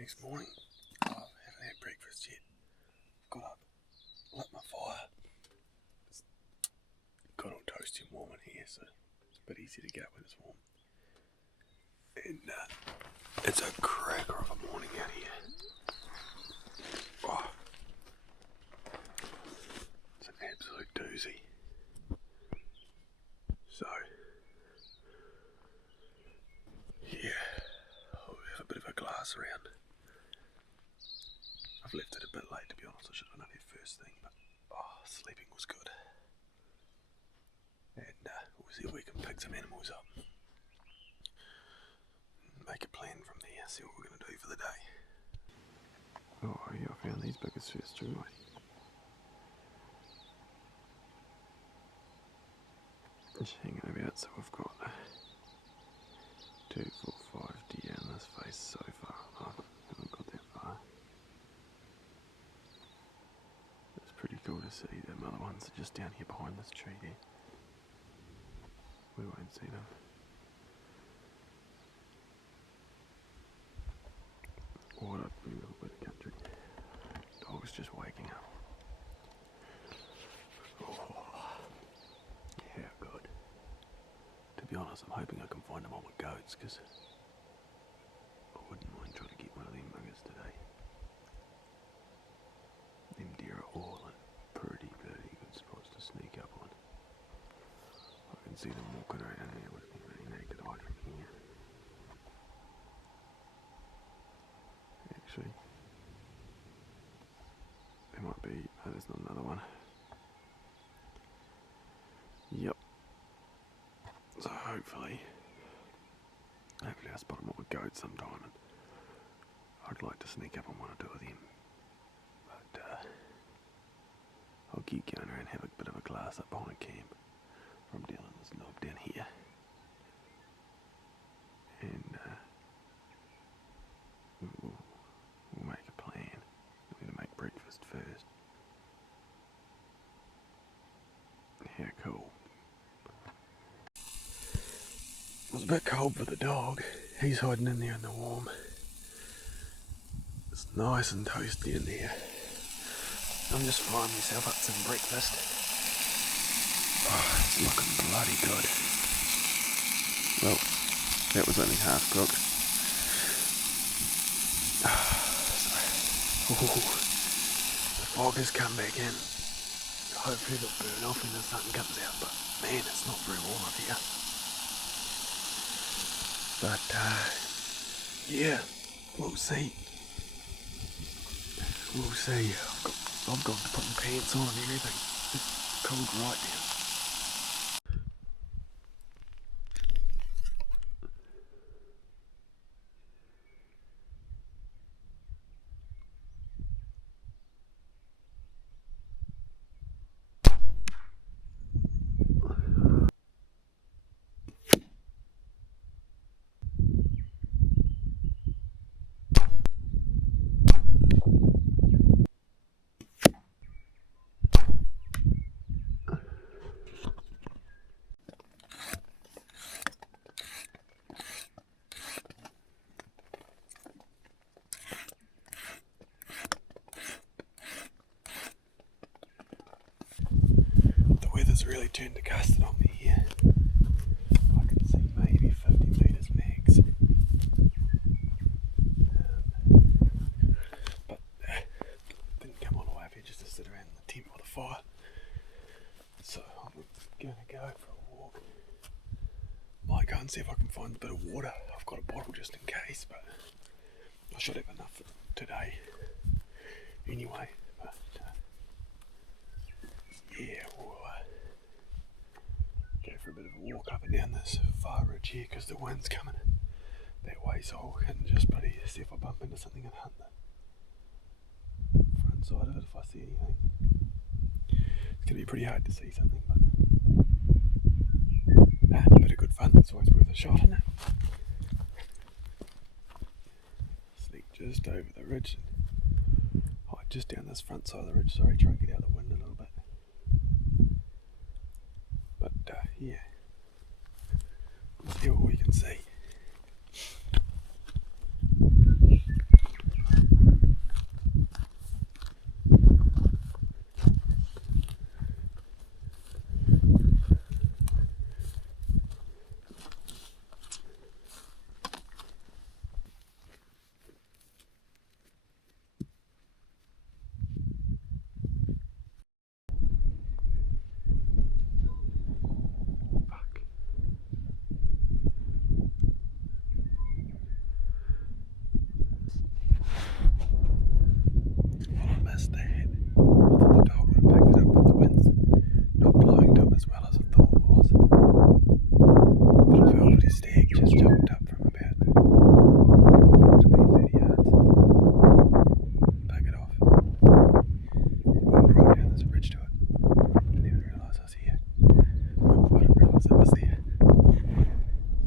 Next morning, I haven't had breakfast yet. Got up, lit my fire. It's got all toasty and warm in here, so it's a bit easy to get when it's warm. And it's a cracker of a morning out here. Oh, it's an absolute doozy. So, yeah, I'll have a bit of a glass around. I've left it a bit late, to be honest. I should have done it first thing, but sleeping was good. And we'll see if we can pick some animals up. Make a plan from there, see what we're going to do for the day. Oh yeah, I found these buckets first too, mate. Just hanging about, so we've got 2, 4, 5 deer in this face so far. I haven't got that far. It's pretty cool to see. Them other ones are just down here behind this tree there. We won't see them. What a beautiful bit of country. Dog's just waking up. Oh, yeah, good. To be honest, I'm hoping I can find them on with goats, because I wouldn't mind trying to get one of them muggers today. Them deer are all in pretty bloody good spots to sneak up on. I can see them walking around here with me really naked eye from here. Actually, there might be, oh, there's not another one. Yep. So hopefully I'll spot them up with goats sometime, and I'd like to sneak up on 1 or 2 of them. But I'll keep going around and have a bit of a glass up behind camp from down on this knob down here. And we'll make a plan. We need to make breakfast first. Yeah, cool. It was a bit cold for the dog. He's hiding in there in the warm. It's nice and toasty in there. I'm just frying myself up some breakfast. Oh, it's looking bloody good. Well, that was only half cooked. The fog has come back in. Hopefully it'll burn off when the sun comes out, but man, it's not very warm up here. But yeah, we'll see. We'll see. I've got to put my pants on and everything. It's cold right now. It's really turned to custard on me here. I can see maybe 50 metres max. But didn't come all the way up here just to sit around in the tent with a fire. So I'm going to go for a walk. Might go and see if I can find a bit of water. I've got a bottle just in case, but I should have enough for today anyway. But yeah, we'll go for a bit of a walk up and down this far ridge here, because the wind's coming that way, so I can just see if I bump into something and hunt the front side of it if I see anything. It's going to be pretty hard to see something, but a bit of good fun. It's always worth a shot, isn't it? Sneak just over the ridge and hide just down this front side of the ridge. Sorry, try and get out of the wind a little bit. But yeah, we'll see what we can see. jumped up from about 20-30 yards, buggered off, walked right down this ridge to it. Didn't even realise I was here. Well, I didn't realise I was there.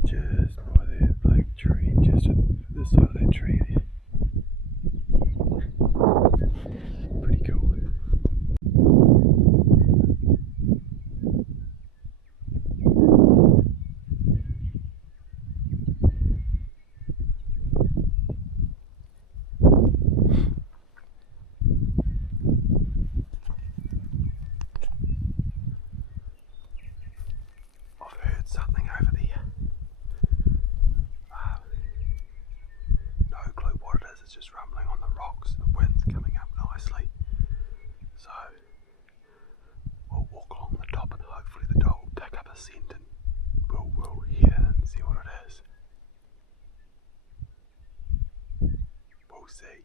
Just by that black tree, just at this side of that tree there. Pretty cool. I've heard something over there. No clue what it is, it's just rumbling on the rocks. The wind's coming up nicely. So we'll walk along the top and hopefully the dog will pick up a scent and we'll head in and see what it is. We'll see.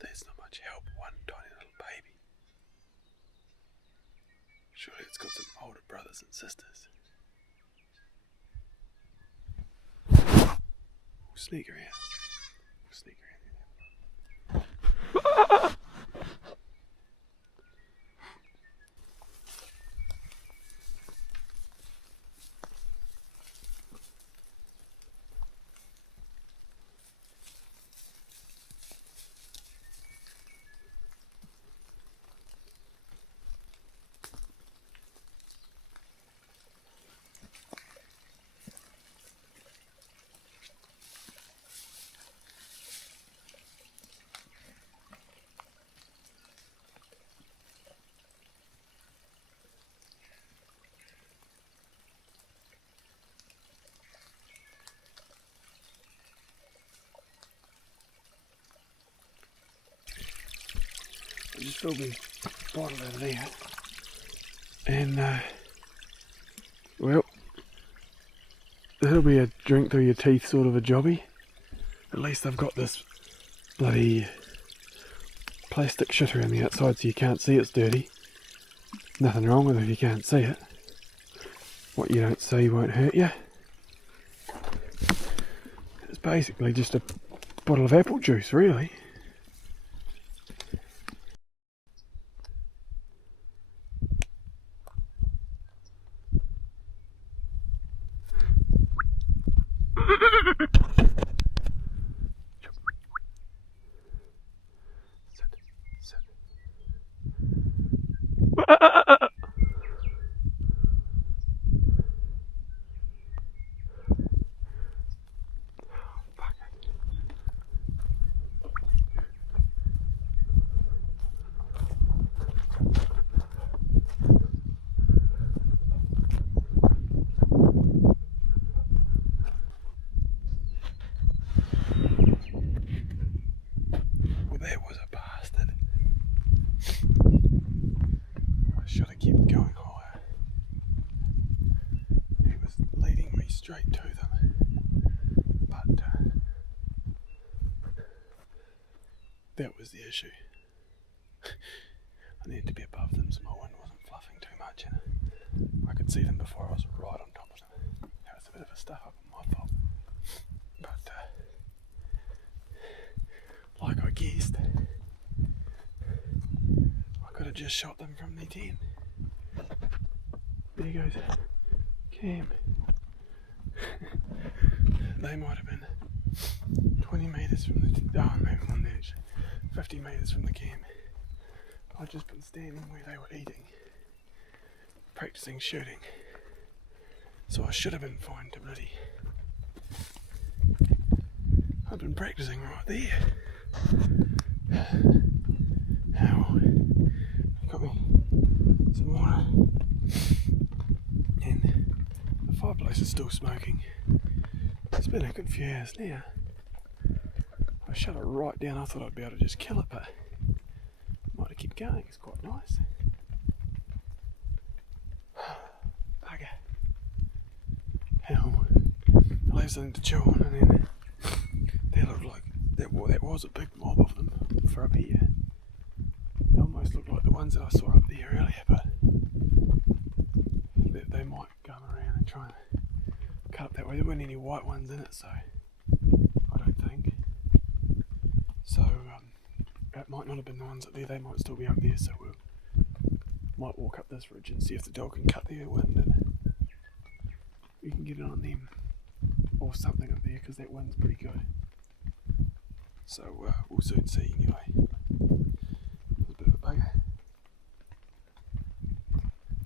There's not much help, one tiny little baby. Surely it's got some older brothers and sisters. We'll sneak around. We'll sneak around. I just filled my bottle over there, and well, that'll be a drink through your teeth sort of a jobby. At least I've got this bloody plastic shit around the outside so you can't see it's dirty. Nothing wrong with it if you can't see it. What you don't see won't hurt you. It's basically just a bottle of apple juice, really. There was a bastard. I should have kept going higher. He was leading me straight to them. But that was the issue. I needed to be above them so my wind wasn't fluffing too much, and I could see them before I was right on top of them. That was a bit of a stuff up on my fault. But, like I guessed, I could have just shot them from the 10. There goes Cam. They might have been 20 metres from the maybe one there actually, 50 metres from the camp. I'd just been standing where they were eating, practising shooting, so I should have been fine to bloody. I've been practising right there. Now, got me some water, and the fireplace is still smoking. It's been a good few hours now. I shut it right down. I thought I'd be able to just kill it, but might have kept going. It's quite nice. Bugger. Hell, I leave something to chew on, and then they looked like that was a big mob of them for up here. They almost looked like the ones that I saw up there earlier, but they might come around and try and cut up that way. There weren't any white ones in it, so I don't think. So that might not have been the ones up there. They might still be up there, so we might walk up this ridge and see if the dog can cut their wind and we can get it on them or something up there, because that wind's pretty good. So we'll soon see anyway. It's a bit of a bugger.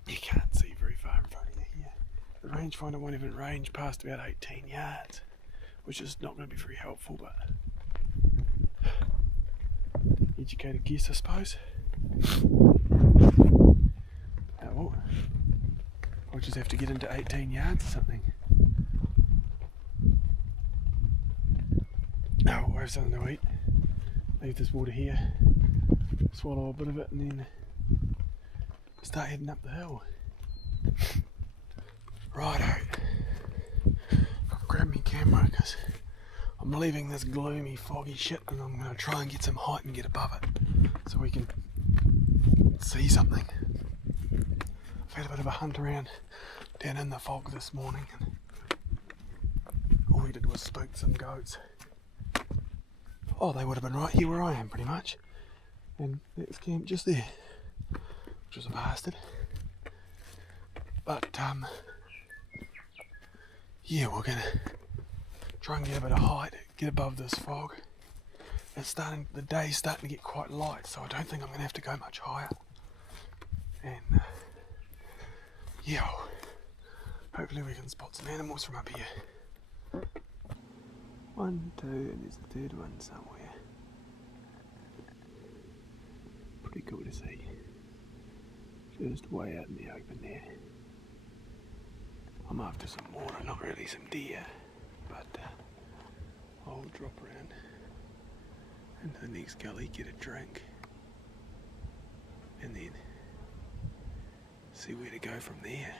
You can't see very far in front of you here. The rangefinder won't even range past about 18 yards, which is not going to be very helpful, but educated guess, I suppose. Well, I'll just have to get into 18 yards or something. Oh, we'll have something to eat. Leave this water here, swallow a bit of it, and then start heading up the hill. Righto. I've grabbed my camera because I'm leaving this gloomy, foggy shit, and I'm going to try and get some height and get above it so we can see something. I've had a bit of a hunt around down in the fog this morning, and all we did was spook some goats. Oh, they would have been right here where I am, pretty much. And that's camp just there, which was a bastard. But, yeah, we're going to try and get a bit of height, get above this fog. The day's starting to get quite light, so I don't think I'm going to have to go much higher. And, yeah, hopefully we can spot some animals from up here. 1, 2, and there's a third one somewhere. Pretty cool to see. Just way out in the open there. I'm after some water, not really some deer, but I'll drop around into the next gully, get a drink, and then see where to go from there.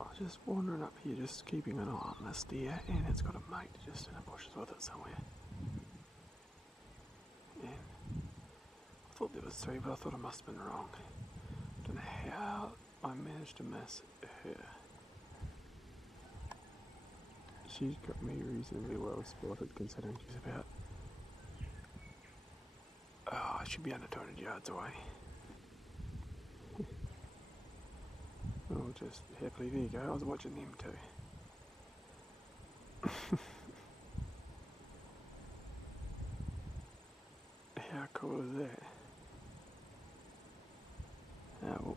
I was just wandering up here, just keeping an eye on this deer, and it's got a mate just in the bushes with it somewhere. And I thought there was 3, but I thought I must have been wrong. Don't know how I managed to miss her. She's got me reasonably well spotted, considering she's about, I should be under 200 yards away. Oh, just happily, there you go, I was watching them too. How cool is that? Oh,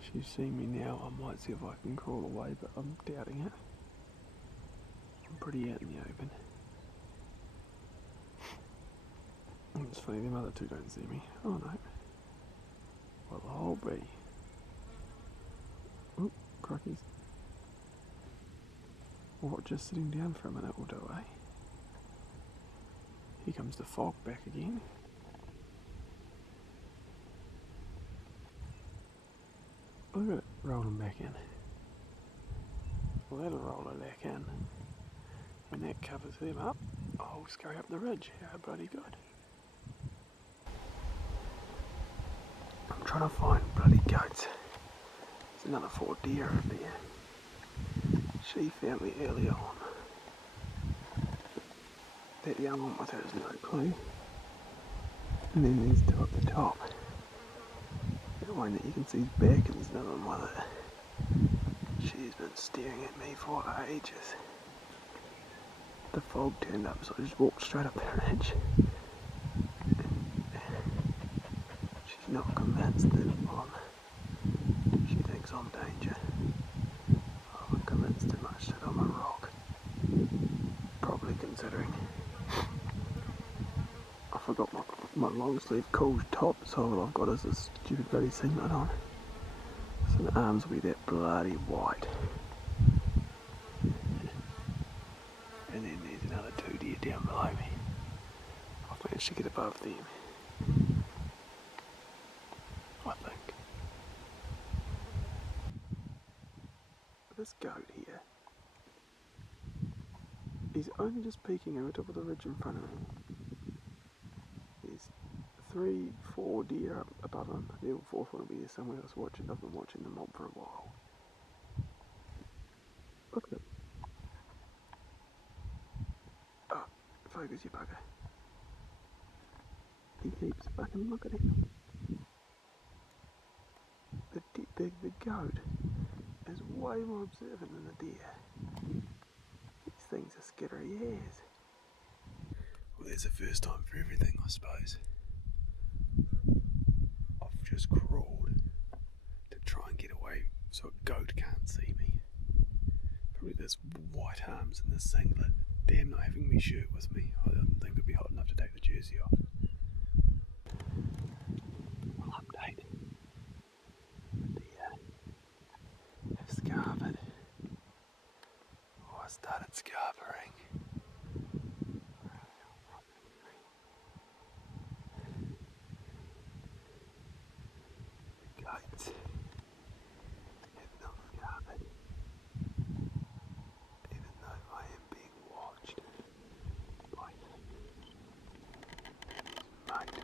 she's seen me now. I might see if I can crawl away, but I'm doubting it. I'm pretty out in the open. It's funny, them other two don't see me. Oh no. Well, I'll be. Oh, crockies. What, just sitting down for a minute will do, eh? Here comes the fog back again. Look at it rolling back in. Well, that'll roll her back in. When that covers them up, I'll scurry up the ridge. How bloody good. I'm trying to find bloody goats. There's another 4 deer in there. She found me earlier on. That young one with her has no clue. And then these two up the top. That one that you can see is back, and there's another one with it. She's been staring at me for ages. The fog turned up, so I just walked straight up the ridge. She's not convinced that she thinks I'm danger. I'm not convinced too much that I'm a rock. Probably considering I forgot my long sleeve cool top, so all I've got is this stupid bloody singlet on. So the arms will be that bloody white. And then there's another 2 deer down below me. I've managed to get above them, I think. This goat here, he's only just peeking over top of the ridge in front of me. There's 3, 4 deer up above him. The 4th one will be there somewhere else watching. I've been watching the mob for a while. Look at him. Oh, focus you bugger. He keeps fucking looking at him. The goat is way more observant than the deer. These things are skittery as. Well, there's a first time for everything, I suppose. I've just crawled to try and get away so a goat can't see me. Probably this white arms and this singlet. Damn, not having my shirt with me. I didn't think it'd be hot enough to take the jersey off. Well, update. Have scarpered. Oh, I started scarpering. The goats have not scarpered, even though I am being watched by his mate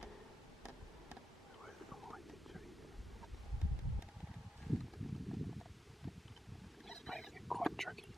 who is behind the tree. It's making it quite tricky.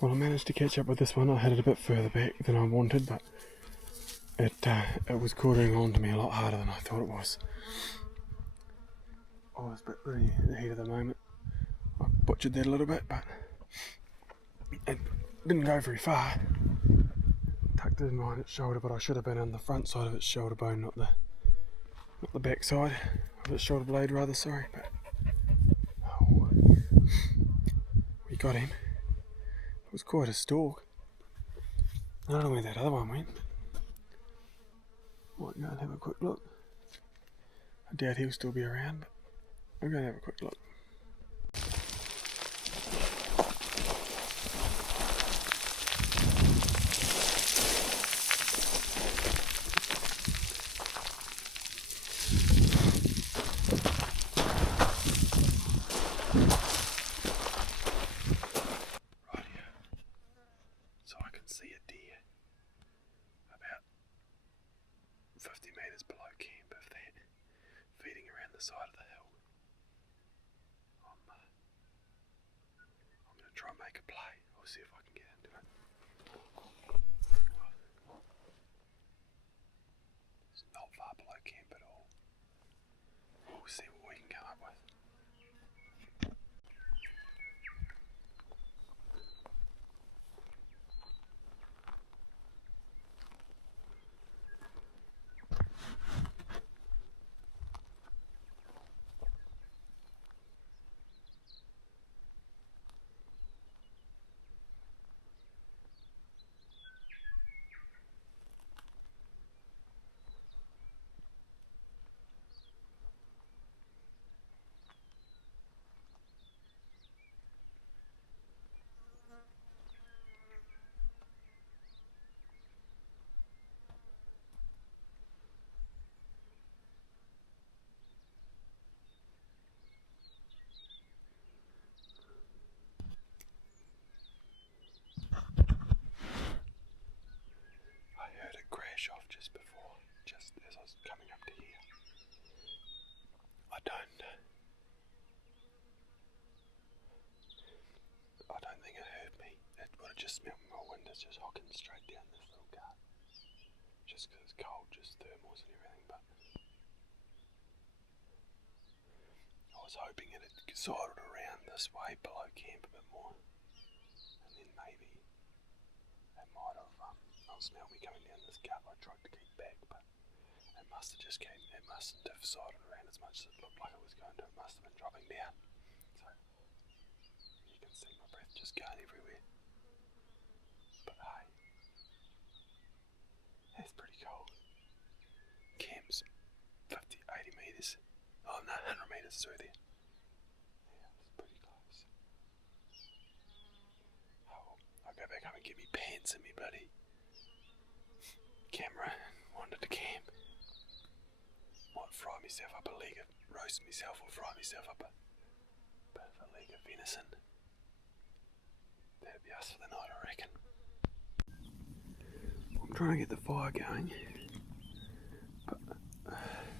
Well, I managed to catch up with this one. I had it a bit further back than I wanted, but it was quartering on to me a lot harder than I thought it was. I was a bit really in the heat of the moment. I butchered that a little bit, but it didn't go very far. Tucked it in behind its shoulder, but I should have been on the front side of its shoulder bone, not the back side of its shoulder blade, rather. Sorry, but oh, we got him. It was quite a stalk. I don't know where that other one went. Might go and have a quick look. I doubt he'll still be around, but I'm going to have a quick look. So I can see a deer about 50 metres below camp, if that, feeding around the side of the hill. I'm going to try and make a play. I'll see if I can get into it. It's not far below camp at all. We'll see what we can come up with. just smell my wind is just hocking straight down this little gut. Just because it's cold, just thermals and everything, but I was hoping it had sidled around this way below camp a bit more. And then maybe it might have not smelled me coming down this gut. I tried to keep back, but it mustn't have sidled around as much as it looked like it was going to. It must have been dropping down. So you can see my breath just going everywhere. But hey, that's pretty cold. Camp's 50, 80 metres. Oh no, 100 metres through there. Yeah, it's pretty close. Oh, I'll go back home and get me pants and me bloody camera and wander to camp. Might fry myself up a leg of roast myself or fry myself up a bit of a leg of venison. That'd be us for the night, I reckon. I'm trying to get the fire going, but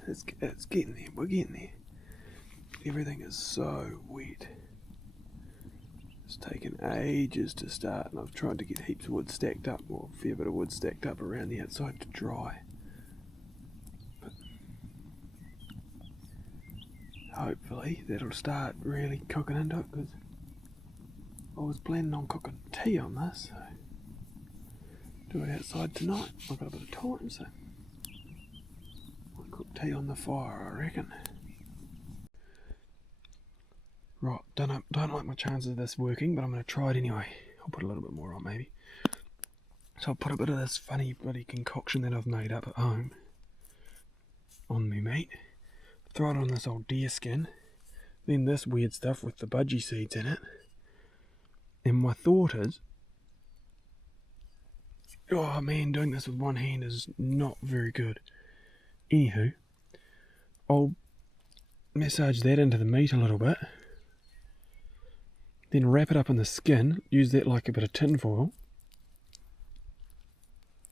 it's getting there. We're getting there. Everything is so wet. It's taken ages to start, and I've tried to get heaps of wood stacked up, or a fair bit of wood stacked up around the outside to dry. But hopefully that'll start really cooking into it, because I was planning on cooking tea on this, so do it outside tonight. I've got a bit of time, so I'll cook tea on the fire, I reckon. Right, don't like my chances of this working, but I'm going to try it anyway. I'll put a little bit more on maybe. So I'll put a bit of this funny bloody concoction that I've made up at home on me meat. Throw it on this old deer skin. Then this weird stuff with the budgie seeds in it. And my thought is, oh man, doing this with one hand is not very good. Anywho, I'll massage that into the meat a little bit. Then wrap it up in the skin, use that like a bit of tin foil.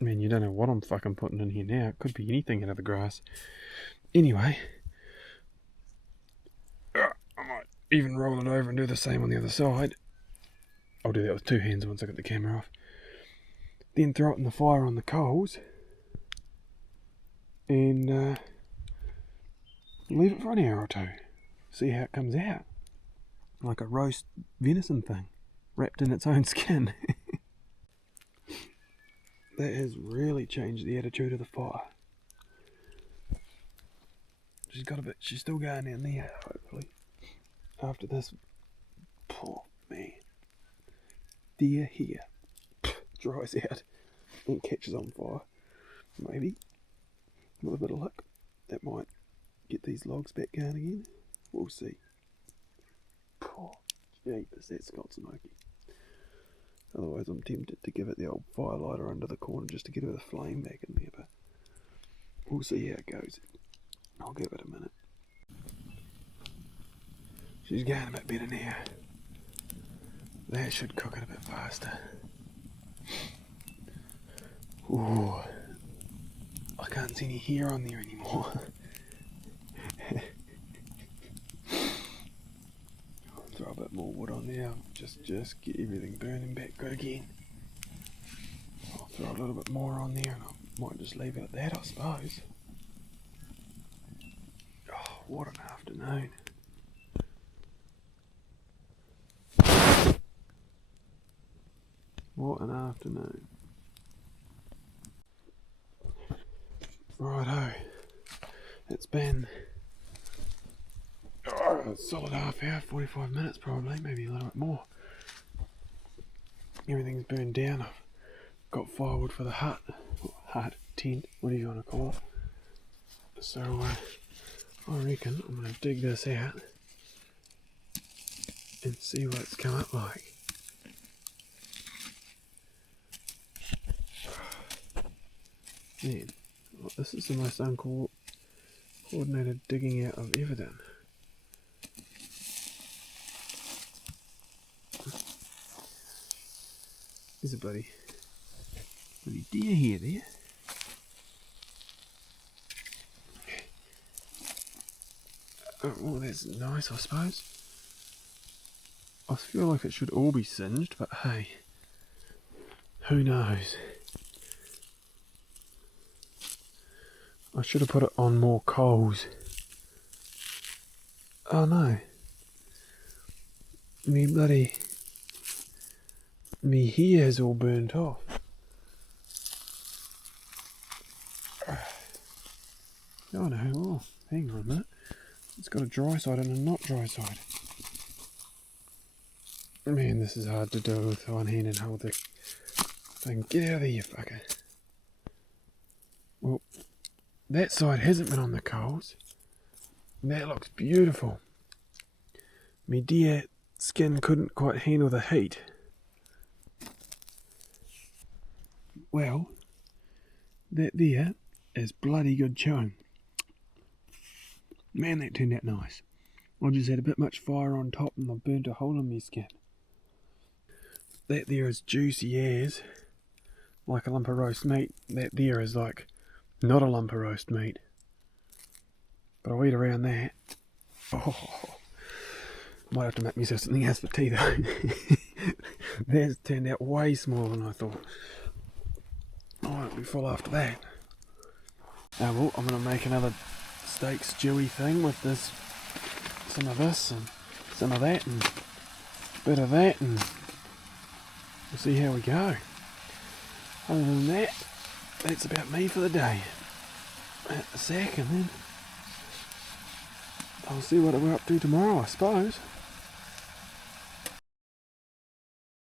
I mean, you don't know what I'm fucking putting in here now. It could be anything out of the grass. Anyway, I might even roll it over and do the same on the other side. I'll do that with two hands once I get the camera off. Then throw it in the fire on the coals. And leave it for an hour or two. See how it comes out. Like a roast venison thing, wrapped in its own skin. That has really changed the attitude of the fire. She's still going down there, hopefully. After this, poor man. Deer here. Dries out and catches on fire. Maybe, with a bit of luck, that might get these logs back going again. We'll see. Oh, jeepers, that's got smoky. Otherwise I'm tempted to give it the old fire lighter under the corner just to get a bit of flame back in there, but we'll see how it goes. I'll give it a minute. She's going a bit better now. That should cook it a bit faster. Ooh, I can't see any hair on there anymore. Throw a bit more wood on there, just get everything burning back good again. I'll throw a little bit more on there and I might just leave it at that, I suppose. Oh, what an afternoon. What an afternoon. Righto, it's been a solid half hour, 45 minutes probably, maybe a little bit more. Everything's burned down. I've got firewood for the hut, tent, whatever you want to call it. So I reckon I'm going to dig this out and see what it's come up like. Man, this is the most uncoordinated digging out I've ever done. There's a bloody deer here there. Oh, well, that's nice, I suppose. I feel like it should all be singed, but hey, Who knows? I should have put it on more coals. Oh no. Me hair's all burnt off. Oh no, oh, hang on a minute. It's got a dry side and a not dry side. Man, this is hard to do with one hand and hold the thing. Get out of there, you fucker. Well, that side hasn't been on the coals. That looks beautiful. Me dear skin couldn't quite handle the heat. Well, that there is bloody good chewing. Man, that turned out nice. I just had a bit much fire on top and I burnt a hole in my skin. That there is juicy as, like a lump of roast meat. That there is like not a lump of roast meat. But I'll eat around that. Oh, might have to make myself something else for tea though. That's turned out way smaller than I thought. I won't be full after that. Now, well, I'm going to make another steak stewy thing with this, some of this and some of that and a bit of that, and we'll see how we go. Other than that, that's about me for the day. At the sack, and then I'll see what we're up to tomorrow, I suppose.